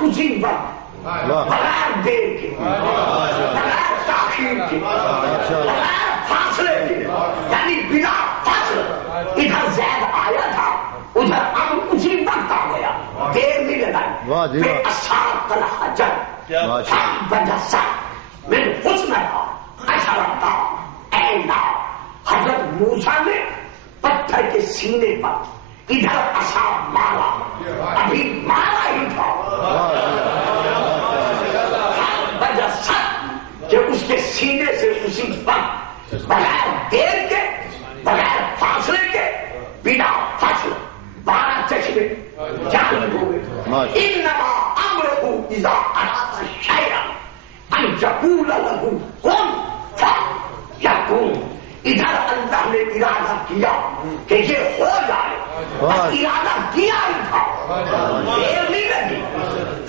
اسی وقت بغیر دیر کے، بغیر تاخیر کے، بغیر فاصلے کے، یعنی بلا فاصل ادھر زید آیا تھا، ادھر ام اسی وقت آ گیا، دیر نہیں لگائی. پھر اصحاب الحجر فانبجست من حسنها عشرة عینا. حضرت موسیٰ نے پتھر کے سینے پر ادھر اصحاب مارا، ابھی مارا ہی تھا، فانبجست کہ اس کے سینے سے اسی وقت بغیر دیر کے، بغیر فاصلے کے، بنا فصل 12 چشمے جاری ہو گئے. انما امرہ اذا اراد شیئا ان یقول له کن فیکون. ادھر اللہ نے ارادہ کیا کہ یہ ہو جائے، بس ارادہ کیا ہی تھا، دیر نہیں لگی،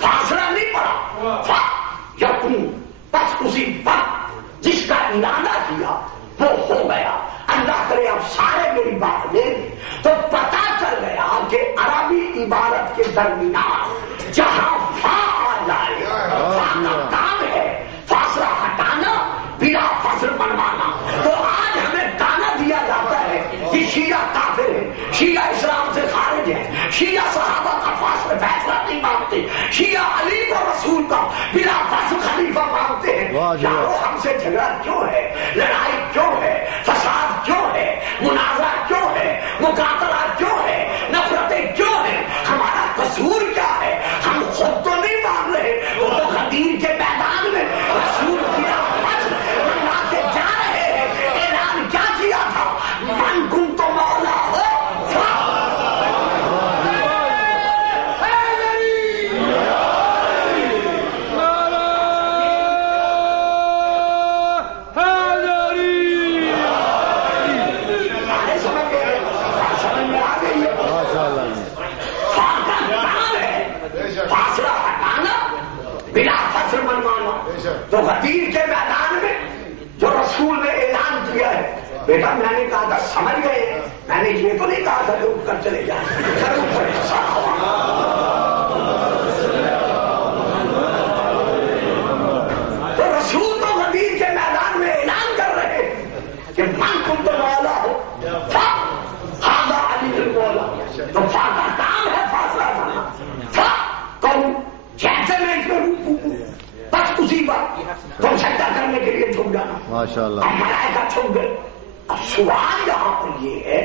فاصلہ نہیں پڑا، فیکون. بس اسی وقت جس کا ارادہ کیا وہ ہو گیا. اللہ کرے اب سارے میری بات لے لی تو پتا چل گیا کہ عربی عبارت کے درمیان جہاں فا آ جائے، فا کا کام ہے فاصلہ ہٹانا، بلا فصل بنوانا. تو آج ہمیں تانا دیا جاتا ہے کہ شیعہ کافر ہے، شیعہ اسلام سے خارج ہے، شیعہ صحابہ کا فیصلہ نہیں مانتے، شیعہ علی کو رسول کا بلا فصل خلیفہ مانتے ہیں. یارو ہم سے جھگڑا کیوں ہے، لڑائی کیوں ہے، فساد کیوں ہے، منازعہ کیوں ہے، مقاتلہ کیوں ہے، نفرتیں کیوں ہیں؟ ہمارا قصور کیا ہے؟ ہم خود تو نہیں مان رہے، وہ تو غدیر کے میدان میں رسول کیا فصل منواتے جا رہے ہیں. اعلان کیا کیا تھا؟ من کن تو مولا ہو. بلا فصل منوانا. تو غدیر کے میدان میں جو رسول نے اعلان کیا ہے، بیٹا میں نے کہا تھا سمجھ گئے، میں نے یہ تو نہیں کہا تھا کہ اٹھ کر چلے جائیں. تو رسول تو غدیر کے میدان میں اعلان کر رہے کہ من کن تو مولا ہو فا علی المولا. تو فا کا کام ہے فاصلہ کرنا. فا کہوں جیسے میں اس میں روپوں بس اسی وقت تم سجدہ کرنے کے لیے جھک جانا. ماشاءاللہ. اب ملائکہ چھپ گئے. اب سوال یہاں پر یہ ہے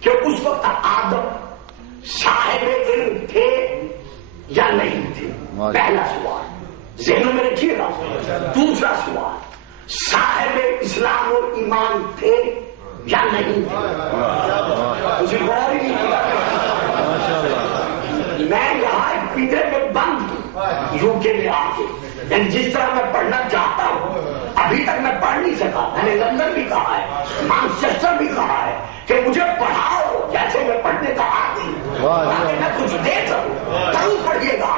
کہ اس وقت آدم صاحب علم تھے یا نہیں تھے؟ پہلا سوال ذہن میں رکھیے گا. دوسرا سوال صاحب اسلام اور ایمان تھے یا نہیں تھے؟ مجھے غور ہی نہیں کیا. میں یہاں ایک پیڑے میں بند ہوں یو کے میں آ کے، یعنی جس طرح میں پڑھنا چاہتا ہوں ابھی تک میں پڑھ نہیں سکا. میں نے لندن بھی کہا ہے، مانچسٹر بھی کہا ہے کہ مجھے پڑھاؤ جیسے میں پڑھنے کا عادی ہوں، تاکہ میں کچھ دے سکوں. ضرور پڑھیے گا.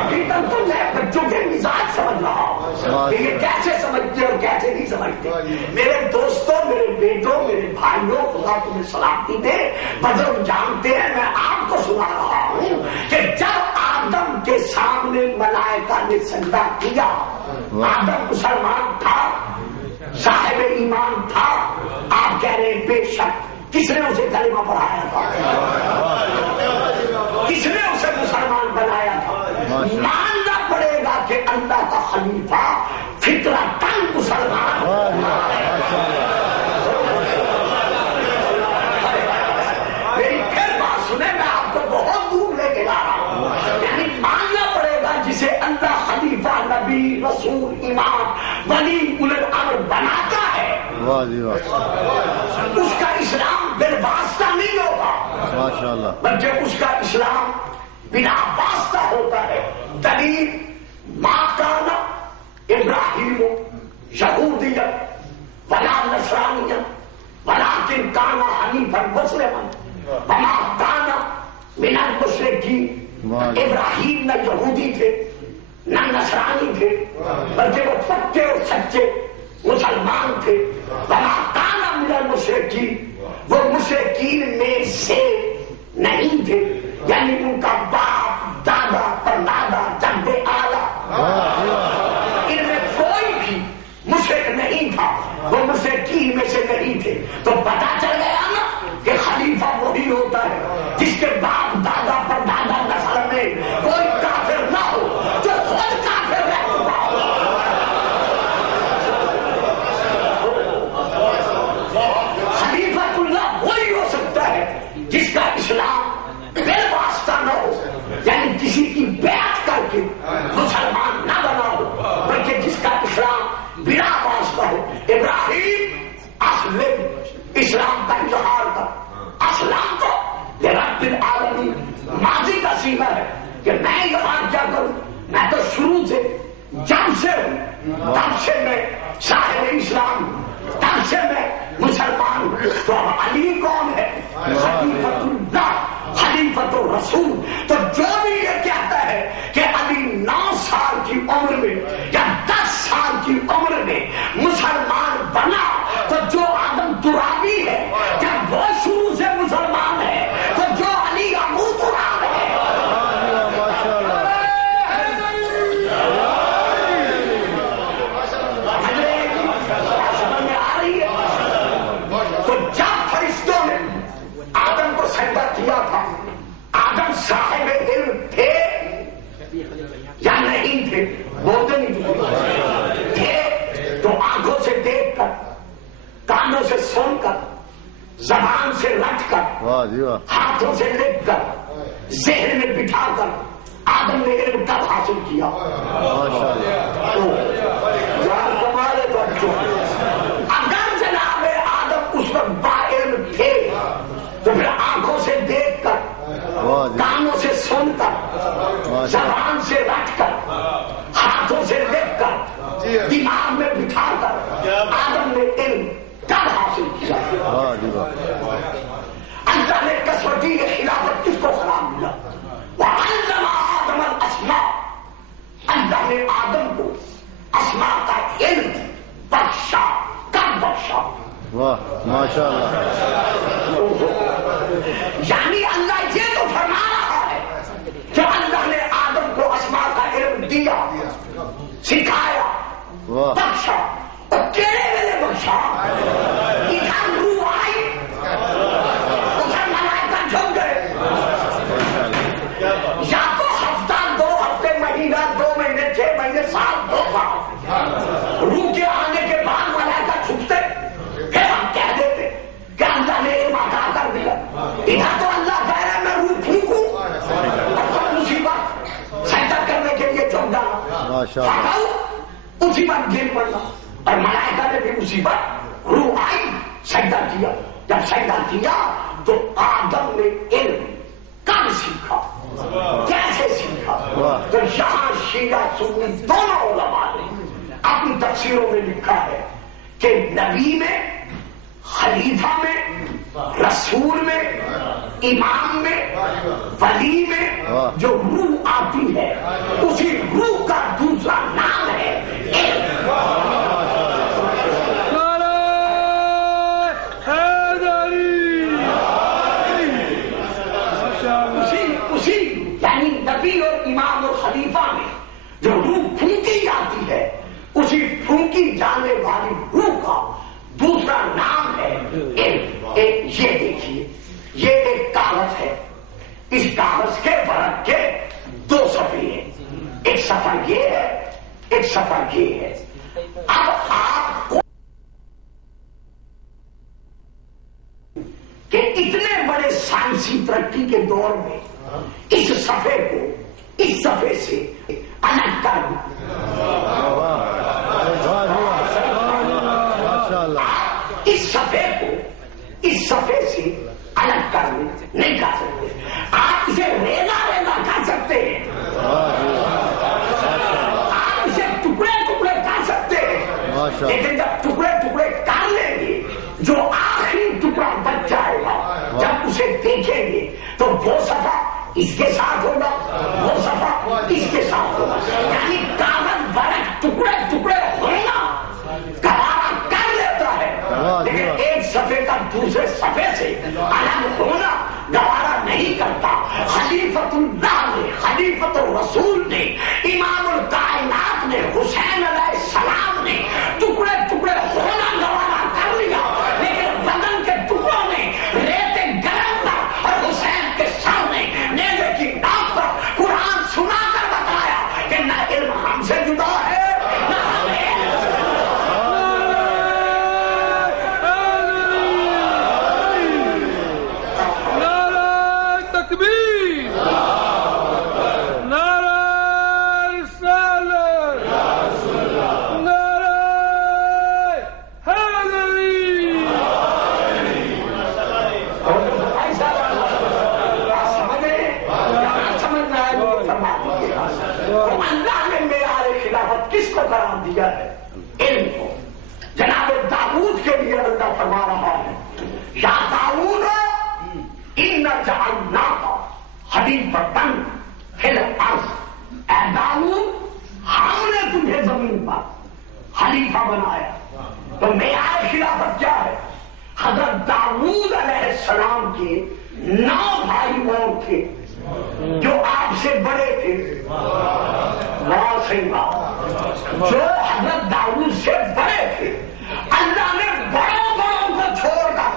ابھی تک تو میں بچوں کے مزاج سمجھ رہا ہوں کہ یہ کیسے سمجھتے اور کیسے نہیں سمجھتے. میرے دوستوں، میرے بیٹوں، میرے بھائیوں، خدا تمہیں سلامتی دے. بزرگ جانتے ہیں میں آپ کو سنا رہا ہوں کہ جب آدم کے سامنے ملائکہ نے سجدہ کیا، آدم مسلمان تھا، صاحب ایمان تھا. آپ کہہ رہے ہیں بے شک. کس نے اسے کلمہ پڑھایا تھا؟ کس نے اسے مسلمان بنایا تھا؟ ماننا پڑے گا کہ اللہ کا خلیفہ فطرتاً مسلمان. میری پھر بات سنیں، میں آپ کو بہت دور لے کے جا رہا ہوں. یعنی ماننا پڑے گا جسے اللہ خلیفہ، نبی، رسول، امام، ولی، اولو الامر بناتا ہے، اس کا اسلام بالواسطہ نہیں ہوگا، بلکہ اس کا اسلام بنا واسطہ ہوتا ہے. دلیل ما کان ابراہیم یہودیا ولا نصرانیا ولکن کان حنیفا مسلما وما کان من المشرکین. ابراہیم نہ یہودی تھے نہ نصرانی تھے، بلکہ وہ پکے اور سچے مسلمان تھے. وما کان من المشرکین، وہ مشرکین میں سے یعنی ان کا باپ دادا پردادا جد آلہ ان میں کوئی بھی مشرک نہیں تھا، وہ مشرکین میں سے نہیں تھے، تو پتا چل گیا نا کہ خلیفہ وہی ہوتا ہے جس کے باپ دادا پردادا نسل میں کوئی کافر نہ ہو، جو خود کافر رہ چکا ہو۔ خلیفۃ اللہ وہی ہو سکتا ہے جس کا اسلام بے واسطہ نہ ہو، یعنی کسی کی بیعت کر کے مسلمان نہ بنا ہو، بلکہ جس کا اسلام بلا واسطہ ہو۔ ابراہیم اسلم، اسلام کا اظہار کر، اسلام تو لرب العالمین، ماضی کا صیغہ ہے کہ میں اظہار کیا کروں، میں تو شروع سے جب سے ہوں، تب سے میں صاحب اسلام ہوں، تب سے میں مسلمان ہوں۔ تو اب علی کون ہے؟ خلیفۃ اللہ، خلیفۃ الرسول۔ تو جو بھی یہ کہتا ہے کہ علی 9 سال کی عمر میں یا 10 سال کی عمر میں مسلمان بنا، تو جو آدم ترابی ہے جب وہ شروع سے مسلمان ہے، تو جو علی ابو تراب ہے۔ سمجھ میں آ رہی ہے؟ تو جب فرشتوں نے آدم کو سجدہ کیا تھا، آدم صاحب علم تھے یا نہیں تھے؟ بولتے نہیں تھے، تو آنکھوں سے دیکھ کر، کانوں سے سن کر، زبان سے رٹ کر، ہاتھوں سے لکھ کر، ذہن میں بٹھا کر آدم نے علم کب حاصل کیا؟ یار کمال ہے بچوں، اگر جناب آدم اس وقت با علم تھے تو پھر آنکھوں سے دیکھ کر، کانوں سے سن کر، زبان سے رٹ کر، ہاتھوں سے لکھ کر، دماغ میں بٹھا کر آدم نے علم کب حاصل کیا؟ اللہ نے کسوٹی خلافت کس کو خراب ملا؟ وعلم آدم الاسماء، اللہ نے آدم کو اسماء کا علم بخشا۔ کب بخشا؟ واہ ماشاء اللہ۔ یعنی اللہ یہ تو فرما رہا ہے کہ اللہ نے آدم کو اسماء کا علم دیا، سکھایا، بخشا۔ اور کیڑے ویلے بخشا؟ ادھر روح آئی، ادھر ملائکہ جھک گئے، یا تو ہفتہ، 2 ہفتے، مہینہ، 2 مہینے، 6 مہینے، سال، 2 سال، روح کے آنے کے بعد ملائکہ جھکتے، پھر ہم کہہ دیتے کہ اللہ نے علم عطا کر دیا۔ ادھر تو اللہ کہہ رہا ہے میں روح پھونکوں، اور مصیبت سجدہ کرنے کے لیے جھک ڈالا، اسی بات گر پڑنا، اور ملائکہ نے بھی مصیبت، روح آئی، سجدہ کیا۔ جب سجدہ کیا تو آدم نے علم کب سیکھا، کیسے سیکھا؟ تو یہاں شیعہ سنی دونوں علماء نے اپنی تفسیروں میں لکھا ہے کہ نبی میں، خلیفہ میں، رسول میں، امام میں، ولی میں جو روح آتی ہے، اسی روح کا دوسرا نام ہے علم۔ اسی یعنی نبی اور امام اور خلیفہ میں جو روح پھونکی جاتی ہے، اسی پھونکی جانے والی روح کا دوسرا نام ہے علم۔ یہ دیکھیے، یہ ایک کاغذ ہے، اس کاغذ کے ورق کے 2 صفحے ہیں، ایک صفحہ یہ ہے، ایک صفحہ یہ ہے۔ اب آپ کو کہ اتنے بڑے سائنسی ترقی کے دور میں اس صفحے کو اس صفحے سے الگ کر اس صفحے کو اس صفحے سے الگ کرنے نہیں کر سکتے۔ آپ اسے ریزا ریزا کر سکتے ہیں، آپ اسے ٹکڑے ٹکڑے کر سکتے ہیں، لیکن جب ٹکڑے ٹکڑے کر لیں گے، جو آخری ٹکڑا بچ جائے گا، جب اسے دیکھیں گے تو وہ صفحہ اس کے ساتھ ہوگا، وہ صفحہ اس کے ساتھ ہوگا، یعنی کاغذ ورق ٹکڑے ٹکڑے ہونا گوارا کر لیتا ہے، لیکن ایک صفحے کا دوسرے صفحے سے الگ ہونا گوارا نہیں کرتا. خلیفۃ اللہ نے، خلیفۃ الرسول نے، امام الکائنات نے، حسین علیہ السلام نے ٹکڑے ٹکڑے ہونا گوارا کر لیا، لیکن بدن کے ٹکڑوں میں ریت گرم پر اور حسین کے سامنے نیزے کی ناک پر قرآن سنا کر بتایا کہ نہ علم ہم سے جدا ہے نہ ہمیں. کس کو قرار دیا ہے؟ علم کو. جناب داؤد کے لیے اللہ فرما رہا ہے یا داؤد ان جعلناک خلیفۃ فی الارض. اے داؤد ہم نے تمہیں زمین پر خلیفہ بنایا. تو معیار خلافت کیا ہے؟ حضرت داؤد علیہ السلام کے 9 بھائی اور تھے جو آپ سے بڑے تھے. بہت صحیح بات. جو حضرت داؤد سے بڑے تھے اللہ نے بڑوں بڑوں کو چھوڑ کر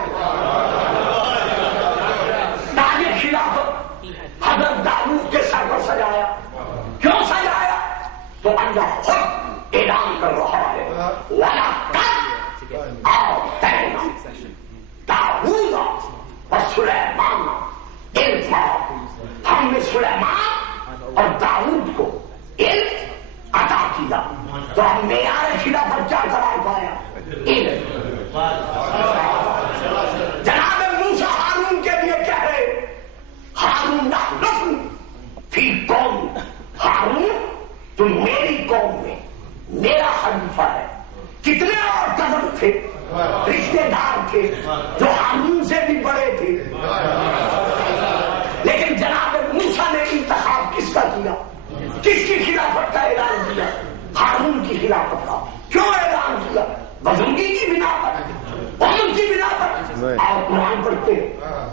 تاج خلافت حضرت داؤد کے سر پر سجایا. کیوں سجایا؟ تو اللہ خود اعلان کر رہا ہے وَلَقَدْ آتَيْنَا دَاوُودَ وَسُلَيْمَانَ عِلْمًا. ہم نے سلیمان اور داؤد کو علم عطا کیا. تو ہم معیار خلافت کیا قرار پایا؟ علم. جناب موسیٰ ہارون کے لیے کہہ رہے ہارون نحن فی قوم. ہارون تم میری قوم میں میرا خلیفہ ہے. کتنے اور قدر تھے، رشتے دار تھے جو ہارون سے بھی بڑے تھے، لیکن جناب موسیٰ نے انتخاب کس کا کیا؟ کس کی خلافت کا اعلان کیا؟ ہارون کی خلافت کا. کیوں اعلان کیا؟ بزرگی کی بنا پر، عمر کی بنا پر. آپ قرآن پڑھتے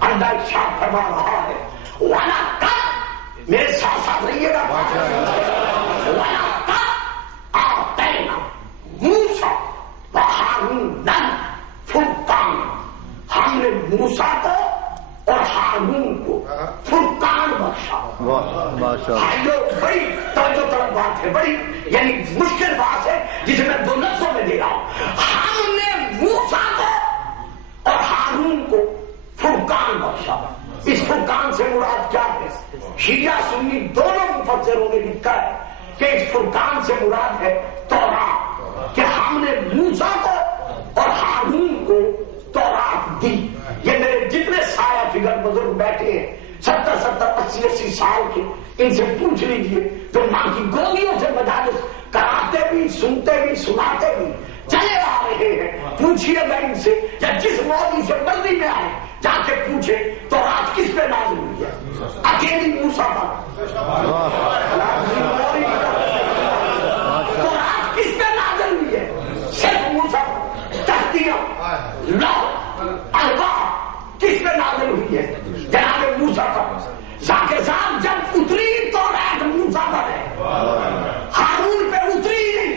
اللہ ارشاد فرما رہا ہے وَلَقَدْ، میرے ساتھ ساتھ رہیے گا، وَلَقَدْ آتَيْنَا مُوسَىٰ وَهَارُونَ الْفُرْقَانَ. ہم نے موسیٰ کو اور ہارون کو فرقان بخشا. بھائیو بڑی توجہ طلب بات ہے، بڑی یعنی مشکل بات ہے جسے میں 2 لفظوں میں دے رہا ہوں. ہم نے موسیٰ کو اور ہارون کو فرقان بخشا. اس فرقان سے مراد کیا ہے؟ شیعہ سنی دونوں مفسروں نے لکھا ہے کہ اس فرقان سے مراد ہے تورات، کہ ہم نے موسیٰ کو اور ہارون کو تورات دی. یہ میرے جتنے سایہ فگر بزرگ بیٹھے ہیں 70 80 سال کے، ان سے پوچھ لیجئے تو ماں کی گودیوں سے مجالس کراتے بھی، سنتے بھی، سناتے بھی چلے آ رہے ہیں. پوچھئے گا ان سے، یا جس مولوی سے مرضی میں آئے جا کے پوچھے تو رات کس پہ نازل ہوئی ہے؟ اکیلی موسیٰ پر. تو رات کس پہ نازل ہوئی ہے؟ صرف موسیٰ پر. تختیاں، لوح، الواح کس پہ نازل ہوئی ہے؟ جناب موسیٰ پر. ذاکر صاحب جب اتری تو رات موسیٰ پر ہے، ہارون پہ اتری نہیں.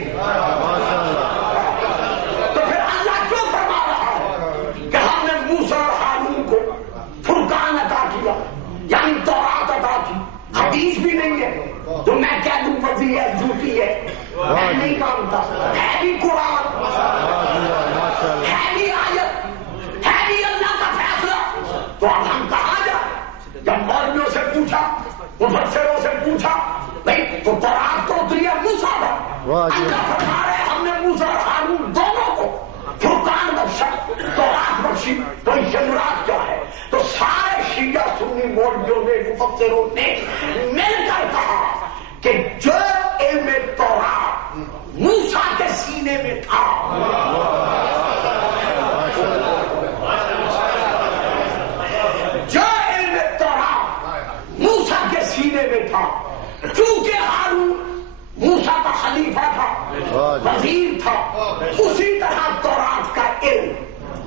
تو پھر اللہ کیوں فرما رہا ہے کہ ہم نے موسیٰ اور ہارون کو فرقان عطا کیا، یعنی تورات عطا کی. حدیث بھی نہیں ہے تو میں کہہ دوں فضی ہے، جھوٹی ہے، میں نہیں مانتا. ہے بھی قرآن، ہے بھی آیت، ہے بھی اللہ کا فیصلہ. تو اب ہم کہاں جائیں؟ جب مولویوں سے پوچھا، مفسروں سے پوچھا، بھائی تو تورات تو اتری ہے موسیٰ پر. اللہ فرما رہے ہم نے موسیٰ اور ہارون دونوں کو فرقان بخشا، تورات بخشی. تو اس سے مراد کیا ہے؟ تو سارے شیعہ سنی مولویوں نے، مفسروں نے مل کر کہا کہ جو علم تورات موسیٰ کے سینے میں تھا، جو علم تورات موسیٰ کے سینے میں تھا، چونکہ ہارون موسیٰ کا خلیفہ تھا، وزیر تھا، اسی طرح تورات کا علم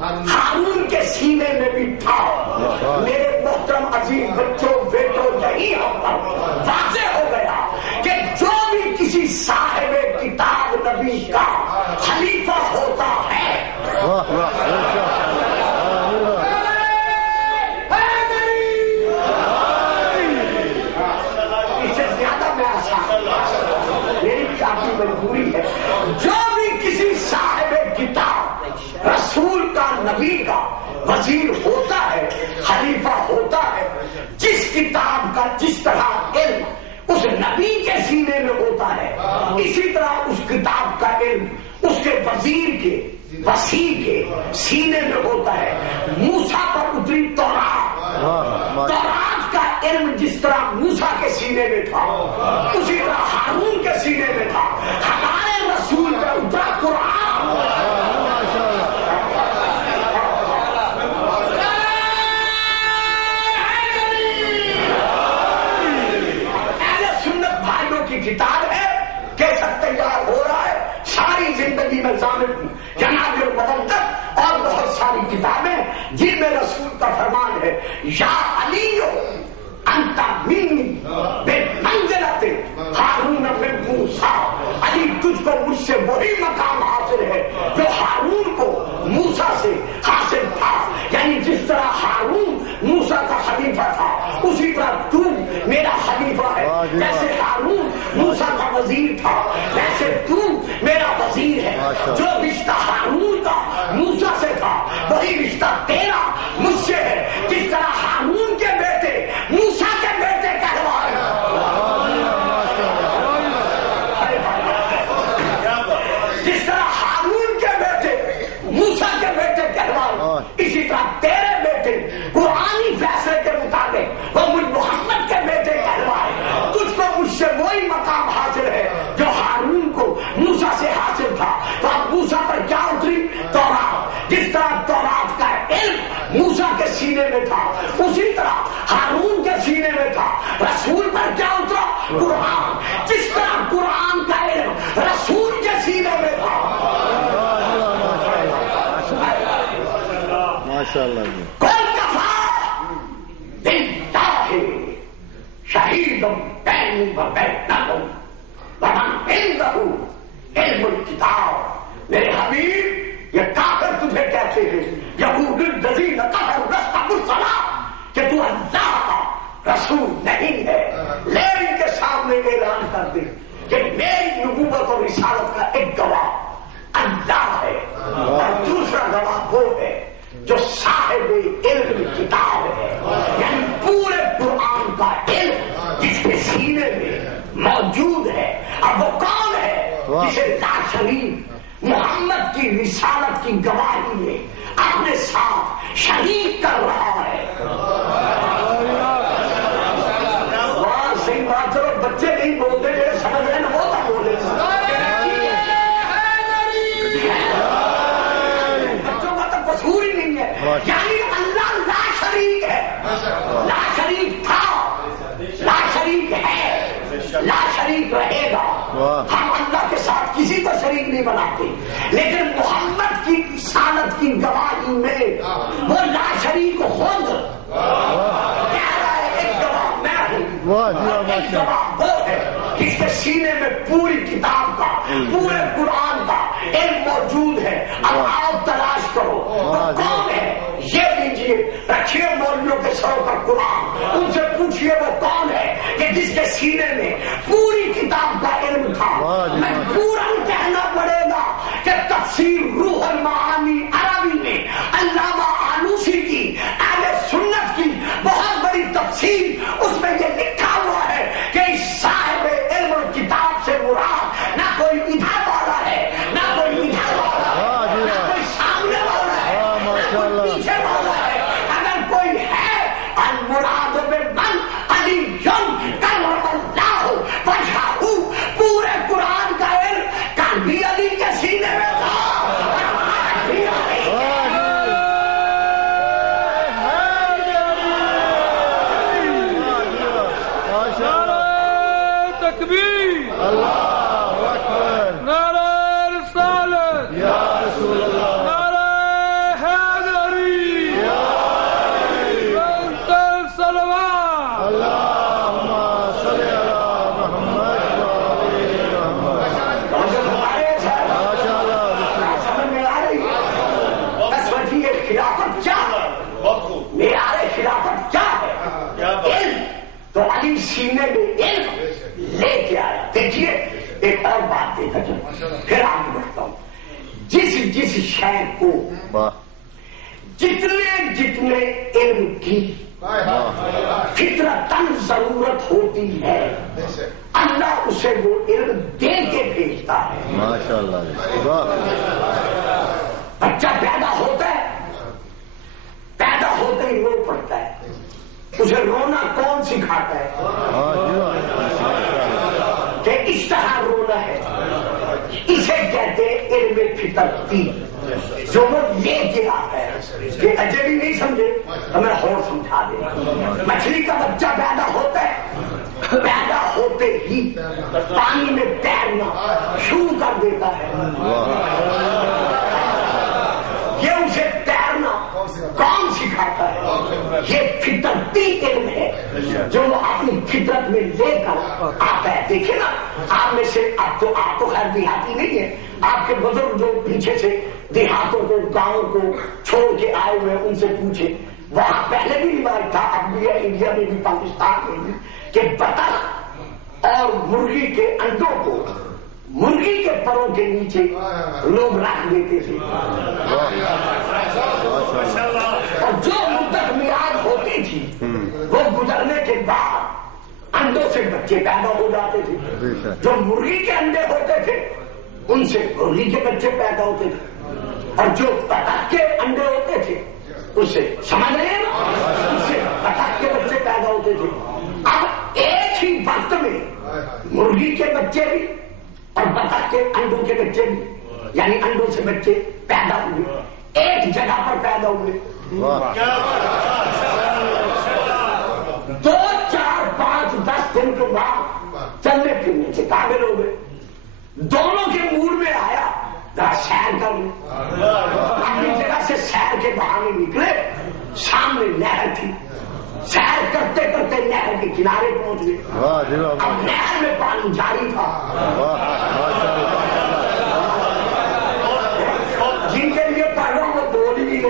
ہارون کے سینے میں بھی تھا. میرے محترم عزیز بچوں بیٹوں یہی ہم پر واضح ہو گیا کہ جو بھی کسی صاحب کتاب نبی کا خلیفہ ہوتا ہے واہ واہ مجبوری ہے، جو بھی کسی صاحب کتاب رسول کا نبی کا وزیر ہوتا ہے خلیفہ ہوتا ہے، جس کتاب کا جس طرح علم اس نبی کے سینے میں ہوتا ہے اسی طرح اس کتاب کا علم اس کے وزیر کے وسیع کے سینے میں ہوتا ہے۔ موسیٰ پر اتری تورات کا علم جس طرح موسیٰ کے سینے میں تھا اسی طرح ہارون کے سینے میں تھا۔ ہمارے رسول کا اترا قرآن اہل سنت بھائیوں کی کتاب ہے، کیسٹ تیار ہو رہا ہے، ساری زندگی میں ضابط جناب المبدت اور بہت ساری کتابیں جن میں رسول کا فرمان ہے یا علی انت منی بمنزلت ہارون من موسیٰ، علی تجھ کو مجھ سے وہی مقام حاصل ہے جو ہارون کو موسیٰ سے حاصل تھا، یعنی جس طرح ہارون موسیٰ کا خلیفہ تھا اسی طرح تو میرا خلیفہ ہے، جیسے ہارون موسیٰ کا وزیر تھا ویسے تو میرا وزیر ہے۔ جو رشتہ ہارون کا موسیٰ سے تھا وہی رشتہ تیرا مجھ سے ہے، جس طرح ہارون کے بیٹے موسیٰ کے بیٹے کہلوائے، جس طرح ہارون کے بیٹے موسیٰ کے بیٹے کہلوائے اسی طرح تیرے بیٹے قرآنی فیصلے کے مطابق وہ مجھ محمد کے بیٹے کہلوائے۔ تجھ کو مجھ سے وہی مقام حاصل ہے جو ہارون کو موسیٰ سے حاصل تھا۔ تو اب موسیٰ پر کیا اتری؟ تورات، جس طرح تورات کا علم موسیٰ کے سینے میں تھا اسی طرح ہارون کے سینے میں تھا۔ رسول پر کیا اترا؟ قرآن، جس طرح قرآن کا علم رسول کے سینے میں تھا۔ ماشاءاللہ قل کفی باللہ شہیدا بینی و بینکم ومن عندہ علم الکتاب۔ میرے حبیب یہ کافر تجھے کہتے ہیں یہود الذین کفروا لست مرسلا کہ تو اللہ کا رسول نہیں ہے، لے ان کے سامنے اعلان کر دے کہ میری نبوت اور رسالت کا ایک گواہ اللہ ہے اور دوسرا گواہ وہ ہے جو صاحب علم کتاب ہے، یعنی پورے قرآن کا علم جس کے سینے میں موجود ہے۔ اب وہ کون ہے؟ جسے لا شریک محمد کی رسالت کی گواہی میں اپنے ساتھ شریک کر رہا ہے۔ واہ صحیح بات ہے، بچے نہیں بولتے میرے سمجھ رہے نا، وہ تو بولے بچوں کا تو قصور ہی نہیں ہے، یعنی اللہ لا شریک ہے، لا شریک تھا، لا شریک ہے، لا شریک رہے گا۔ ہم اللہ کے ساتھ کسی کو شریک نہیں بناتے، لیکن محمد کی رسالت کی گواہی میں وہ لا شریک خود کہہ رہا ہے ایک گواہ میں ہوں اور ایک گواہ وہ ہے جس کے سینے میں پوری کتاب کا پورے قرآن کا علم موجود ہے۔ اب آپ تلاش کرو وہ کون ہے، یہ لیجیے، رکھیے مولویوں کے سروں پر قرآن، ان سے پوچھئے وہ کون ہے کہ جس کے سینے میں پوری کتاب کا علم تھا۔ مجبوراً کہنا پڑے گا کہ تفسیر روح المعانی عربی میں علامہ آلوسی کی اہل سنت کی بہت بڑی تفسیر، اس میں یہ لکھا ہوا ہے کہ اس صاحب علم اور کتاب سے مراد نہ کوئی ادھر والا ہے نہ کوئی ادھر والا ہے نہ کوئی سامنے والا ہے نہ کوئی پیچھے والا ہے، اگر کوئی ہے المراد بمن علی کرم اللہ وجہہ، پورے قرآن کا علم کل بھی علی کے سینے میں تھا اور آج بھی علی تکبیر، اللہ اکبر، نعرہ رسالت، یا رسول اللہ، نعرہ حیدری، انت صلوات باقی سینے میں علم لے کے آیا. دیکھیے ایک اور بات دیکھا جائے پھر آگے بڑھتا ہوں. جس شے کو جتنے علم کی فطرتاً ضرورت ہوتی ہے اللہ اسے وہ علم دے کے بھیجتا ہے. ماشاءاللہ. بچہ پیدا ہوتا ہے پیدا ہوتے ہی رو پڑتا ہے. اسے رونا کون سکھاتا ہے کہ اس طرح رونا ہے؟ اسے کہتے علم فطرتی جو وہ لے کے آتا ہے. کہ اجے بھی نہیں سمجھے تو میں اور سمجھا دیں. مچھلی کا بچہ پیدا ہوتا ہے پیدا ہوتے ہی پانی میں تیرنا شروع کر دیتا ہے. یہ اسے تیرنا کون سکھاتا ہے؟ یہ فطرتی علم ہے جو وہ اپنی فطرت میں لے کر آتا ہے. دیکھیں نا آپ میں سے آپ تو خیر دیہاتی نہیں ہے. آپ کے بزرگ جو پیچھے سے دیہاتوں کو گاؤں کو چھوڑ کے آئے ہوئے ان سے پوچھے. وہاں پہلے بھی رواج تھا اب بھی ہے انڈیا میں بھی پاکستان میں بھی کہ بطخ اور مرغی کے انڈوں کو مرغی کے پروں کے نیچے لوگ رکھ دیتے تھے اور جو مدت میعاد ہوتی تھی وہ گزرنے کے بعد انڈوں سے بچے پیدا ہو جاتے تھے. جو مرغی کے انڈے ہوتے تھے ان سے مرغی کے بچے پیدا ہوتے تھے اور جو بطخ کے انڈے ہوتے تھے اس سے سمجھ رہے ہیں اس سے بطخ کے بچے پیدا ہوتے تھے. اب ایک ہی وقت میں مرغی کے بچے بھی اور بطخ کے انڈوں کے بچے بھی یعنی انڈوں سے بچے پیدا ہوئے ایک جگہ پر پیدا ہوئے. 2 4 5 10 دن کے بعد چلنے پھرنے سے قابل ہو گئے. دونوں کے موڈ میں آیا ذرا سیر کر لیں. اپنی جگہ سے سیر کے بہانے نکلے. سامنے نہر تھی. سیر کرتے کرتے نہر کے کنارے پہنچ گئے. اب نہر میں پانی جاری تھا. جن کے لیے پڑھ رہا ہوں وہ بول ہی نہیں رہے.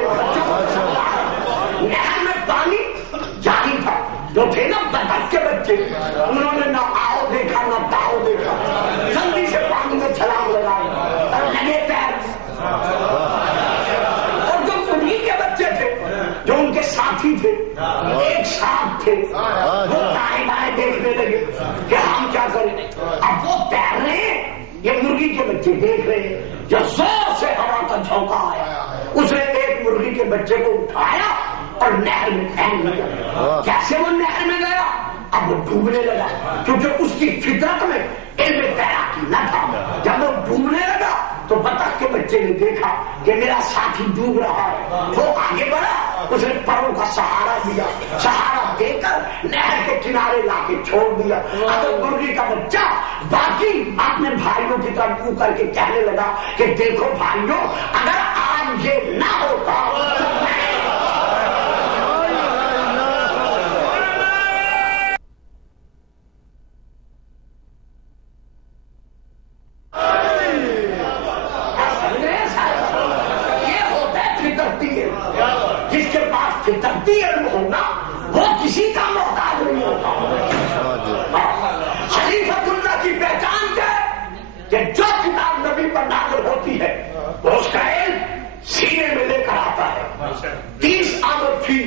نہر میں پانی جاری تھا. جو تھے نا بطخ کے بچے انہوں نے نہ آؤ دیکھا نہ تاؤ دیکھا. جلدی سے پانی میں چھلانگ لگائے اور لگے تیر. اور جو انہیں کے بچے تھے جو ان کے ساتھی تھے ایک ساتھ تھے وہ دائیں بائیں دیکھنے لگے کہ ہم کیا کریں. اب وہ تیر رہے ہیں یہ مرغی کے بچے دیکھ رہے ہیں. جو زور سے ہوا کا جھونکا آیا اس نے ایک مرغی کے بچے کو اٹھایا اور نہر میں پھینک دیا. کیسے وہ نہر میں گیا؟ اب وہ ڈوبنے لگا کیونکہ اس کی فطرت میں علم تیراکی نہ تھا. جب وہ ڈوبنے لگا تو بطخ کے بچے نے دیکھا کہ میرا ساتھی ڈوب رہا ہے. وہ آگے بڑھا اس نے پروں کا سہارا دیا. سہارا دے کر نہر کے کنارے لا کے چھوڑ دیا. اب مرغی کا بچہ باقی اپنے بھائیوں کی طرف منہ کر کے کہنے لگا کہ دیکھو بھائیوں اگر آج یہ نہ ہوتا جس کے پاس فطرتی علم ہوگا وہ کسی کا محتاج نہیں ہوتا. خلیفۃ اللہ کی پہچان کیا ہے کہ جو کتاب نبی پر نازل ہوتی ہے وہ اس کا علم سینے میں لے کر آتا ہے. 30 آمد فی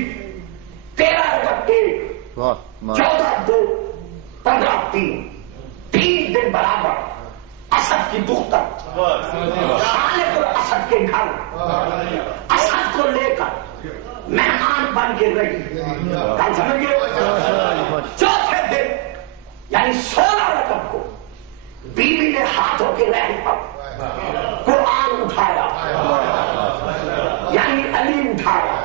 13 رکعت 14 2 15 3 دن برابر اسد کی دختر خالد الاسد کے گھر اسد کو لے کر مہمان بن کے رہی. کل سمجھ گئے. چوتھے دن یعنی 16 رکعت کو بیوی نے ہاتھوں کے رہن پر قرآن اٹھایا یعنی علی اٹھایا.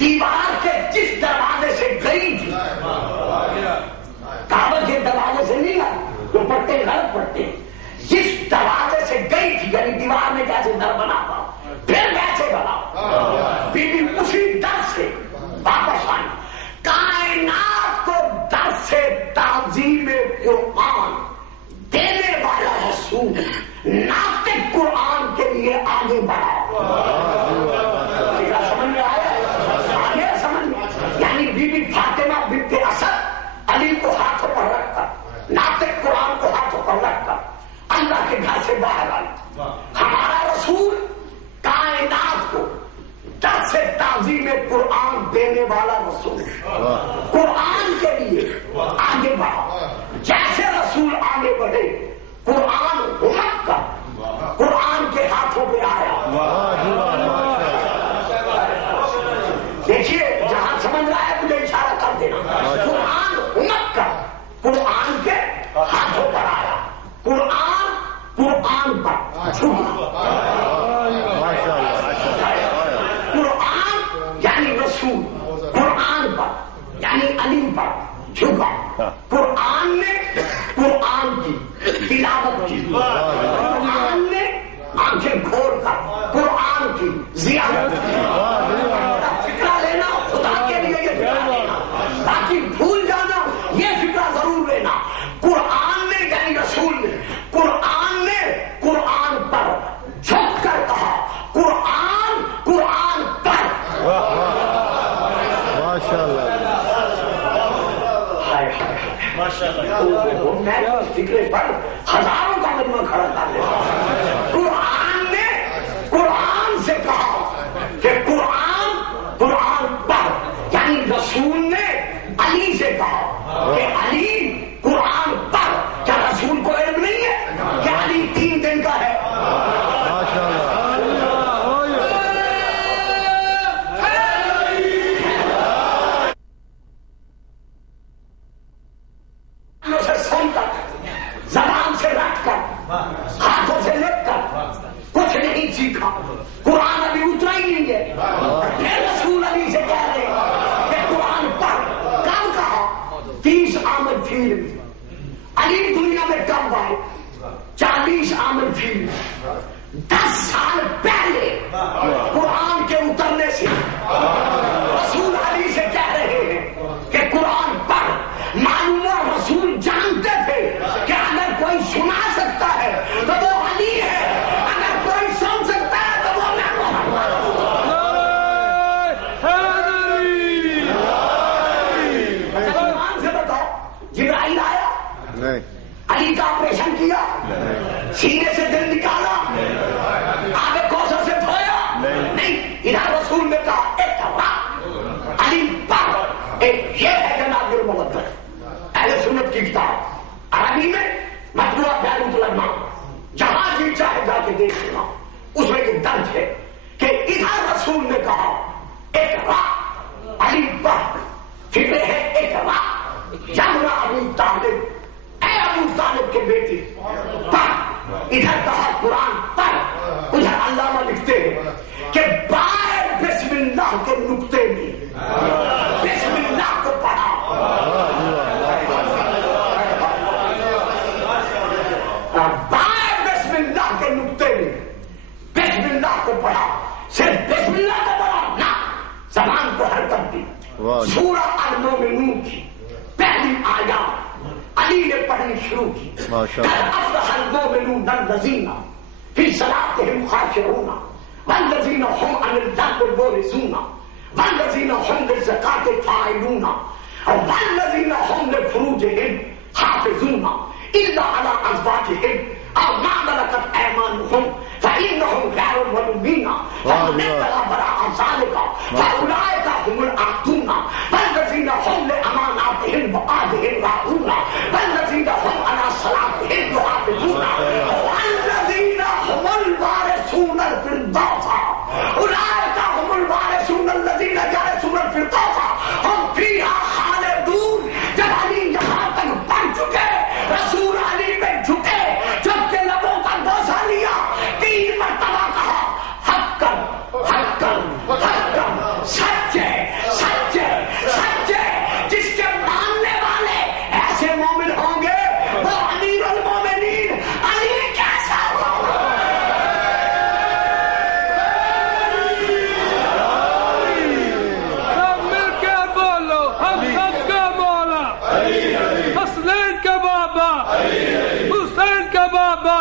دیوار کے جس دروازے سے گئی تھی کعبہ کے دروازے سے نہیں گئی جو پڑھتے غلط پڑھتے جس دروازے سے گئی تھی یعنی دیوار میں جیسے در بنا تھا پھر ویسے بنا بی بی اسی در سے واپس آئی. کائنات کو در سے تعظیم قرآن دینے والا رسول ناطق قرآن کے لیے آگے بڑھا. سمجھ میں آیا؟ آگے سمجھ میں یعنی بی بی فاطمہ بنت اسد علی ماضی میں قرآن دینے والا رسول، قرآن کے لیے آگے بڑھا، جیسے رسول آگے بڑھے قرآن امت کا قرآن کے ہاتھوں پہ آیا۔ دیکھیے جہاں سمجھ رہا ہے مجھے اشارہ کر دینا، قرآن امت کا قرآن کے ہاتھوں پر آیا، قرآن قرآن پر چھپا، قرآن یعنی رسول، قرآن پر یعنی علی پر چھپا، قرآن نے قرآن کی تلاوت کی، قرآن نے آنکھیں کھول کر قرآن کی زیارت کی۔ فکرہ لینا خدا کے لیے، یہ فکرہ لینا، باقی بھول جانا یہ فکرہ ضرور لینا۔ قرآن نے یعنی رسول نے، قرآن نے قرآن پر جھک کر کہا قرآن قرآن پر۔ میں اس فکرے پر ہزاروں کا مجمع کھڑا کر دیتا۔ قرآن نے قرآن سے کہا کہ قرآن قرآن پر، یعنی رسول نے علی سے کہا کہ علی قرآن پر۔ کیا رسول کو علم نہیں ہے کہ علی 3 دن کا ہے؟ سن کر، زبان سے رکھ کر، ہاتھوں سے لکھ کر کچھ نہیں سیکھا، قرآن ابھی اترا ہی نہیں ہے، پھر رسول علی سے کہہ رہے کہ قرآن پر۔ کب کہا؟ 30 آمد فیل میں۔ علی دنیا میں کب آئے؟ 40 آمد فیل میں، 10 سال پہلے قرآن کے اترنے سے رسول علی سے کہہ رہے ہیں کہ قرآن پر۔ معلوم رسول جانتے تھے کہ اگر کوئی سنا سکتا ہے تو وہ علی ہے، اگر کوئی سن سکتا ہے تو وہ میں محمد ہوں۔ سے بتاؤ، جبرائیل آیا، علی کا آپریشن کیا، سینے سے دل نکالا، آگے کوثر سے دھویا نہیں، ادھر رسول نے کہا اقرا علی پر۔ یہ ہے جناب المقدس اہل سنت کی کتاب، عربی میں مطبوعہ بیان العلماء، جہاں جی چاہے جا کے دیکھ لینا، اس میں یہ درج ہے کہ ادھر رسول نے کہا اقرا علی پر، فکر ہے اقرا یمنا ابو طالب، اے ابو طالب کے بیٹے پر، ادھر کہا قرآن پر۔ ادھر علامہ لکھتے ہیں کہ بائے بسم اللہ کے نقطے میں بسم اللہ کو پڑھا، بائے بسم اللہ کے نقطے میں بسم اللہ کو پڑھا، صرف بسم اللہ کو پڑھا نہ، زبان کو حرکت دی۔ سورہ المومنون کی پہلی آیات علی نے پڑھنی شروع کی، قد افلح المومنون الذین فی صلاتہم خاشعون والذین هم عن اللغو معرضون والذین هم للزکاة فاعلون والذین هم لفروجہم حافظون الا علی ازواجہم او ما ملکت ایمانہم فإنہم غیر ملومین فمن ابتغى وراء ذلک فأولئک هم العادون والذین هم لأماناتہم وعہدہم راعون والذین هم علی صلاتہم یحافظون والذین هم الوارثون الفردوس أولئک هم الوارثون الذین یرثون الفردوس هم فیہا خالدون۔ جب علی یہاں تک پڑھ چکے، رسول علی پہ جھکے، جب کے لبوں کا بوسہ لیا، 3 مرتبہ کہا حقاً حقاً حقاً، سچے سچے سچے۔ جس کے ماننے والے ایسے مومن ہوں گے وہ امیر المومنین علی کیسا ہوگا؟ سب مل کے بولو، ہم سب کا مولا حسنین کا بابا، حسین کا بابا۔